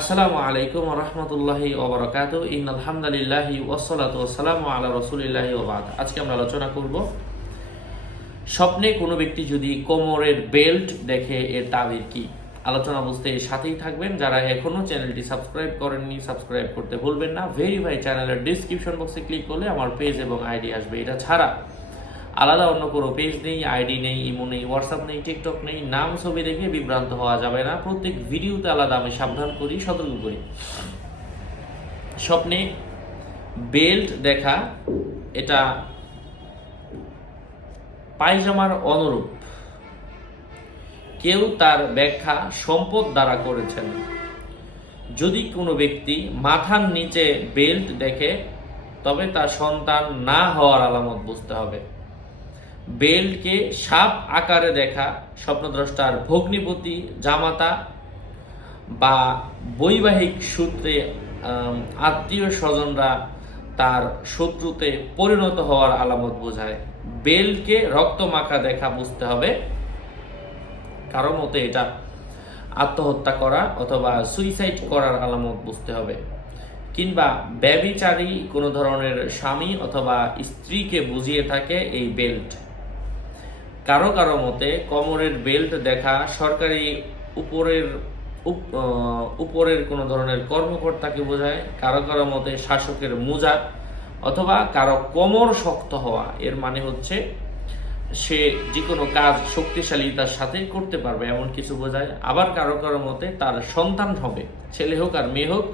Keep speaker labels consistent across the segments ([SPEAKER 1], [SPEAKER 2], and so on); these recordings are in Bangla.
[SPEAKER 1] আসসালামু আলাইকুম রহমতুল্লাহি ওবরাকাত ইন আলহামদুলিল্লাহি ওয়াসসালাতু ওয়াসসালামু আলা রাসূলিল্লাহি ওয়া বাদ। আজকে আমরা আলোচনা করব, স্বপ্নে কোনো ব্যক্তি যদি কোমরের বেল্ট দেখে, এর তাবির কি? আলোচনা বুঝতে সাথেই থাকবেন। যারা এখনও চ্যানেলটি সাবস্ক্রাইব করেননি, সাবস্ক্রাইব করতে ভুলবেন না। ভেরিফাই চ্যানেলের ডিসক্রিপশন বক্সে ক্লিক করলে আমার পেজ এবং আইডি আসবে। এটা ছাড়া আলাদা অন্য কোনো পেজ নেই আইডি নেই ইমো নেই হোয়াটসঅ্যাপ নেই টিকটক নেই, নাম ছবি দেখে বিভ্রান্ত হওয়া যাবে না। প্রত্যেক ভিডিওতে আলাদা আমি সাবধান করি, সতর্ক করি। স্বপ্নে বেল্ট দেখা, এটা পায়জামার অনুরূপ। কেউ তার ব্যাখ্যা সম্পদ দ্বারা করেছেন। যদি কোনো ব্যক্তি মাথার নিচে বেল্ট দেখে, তবে তার সন্তান না হওয়ার আলামত বুঝতে হবে। বেল্টকে সাপ আকারে দেখা স্বপ্নদ্রষ্টার ভগ্নিপতি, জামাতা বা বৈবাহিক সূত্রে আত্মীয় স্বজনরা তার শত্রুতে পরিণত হওয়ার আলামত বোঝায়। বেলকে রক্ত মাখা দেখা বুঝতে হবে কারও মতে এটা আত্মহত্যা করা অথবা সুইসাইড করার আলামত বুঝতে হবে। কিংবা ব্যবিচারী কোনো ধরনের স্বামী অথবা স্ত্রীকে বুঝিয়ে থাকে এই বেল্ট। কারও কারও মতে কোমরের বেল্ট দেখা সরকারি উপরের উপ- উপরের কোনো ধরনের কর্মকর্তাকে বোঝায়, কারও কারও মতে শাসকের মোজা, অথবা কারও কোমর শক্ত হওয়া, এর মানে হচ্ছে সে যে কোনো কাজ শক্তিশালীতার সাথে করতে পারবে এমন কিছু বোঝায়। আবার কারও কারও মতে তার সন্তান হবে, ছেলে হোক আর মেয়ে হোক,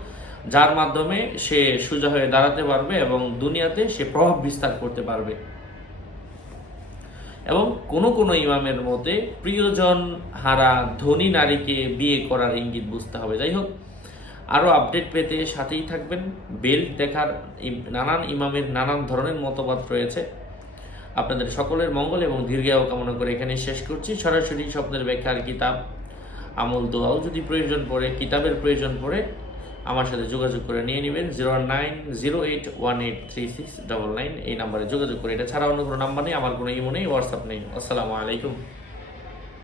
[SPEAKER 1] যার মাধ্যমে সে সোজা হয়ে দাঁড়াতে পারবে এবং দুনিয়াতে সে প্রভাব বিস্তার করতে পারবে। এবং কোনো কোনো ইমামের মতে প্রিয়জন হারা ধনী নারীকে বিয়ে করার ইঙ্গিত বুঝতে হবে। যাই হোক আরও আপডেট পেতে সাথেই থাকবেন। বেল্ট দেখার নানান ইমামের নানান ধরনের মতবাদ রয়েছে। আপনাদের সকলের মঙ্গল এবং দীর্ঘায়ু কামনা করে এখানে শেষ করছি। সরাসরি স্বপ্নের ব্যাখ্যার কিতাব, আমল দোয়াও যদি প্রয়োজন পড়ে, কিতাবের প্রয়োজন পড়ে আমার সাথে যোগাযোগ করে নিয়ে নেবেন zero nine zero eight one eight three six double nine এই নাম্বারে যোগাযোগ করে। এটা ছাড়া অন্য কোনো নাম্বার নেই, আমার কোনো ইমো নেই, হোয়াটসঅ্যাপ নেই। আসসালামু আলাইকুম।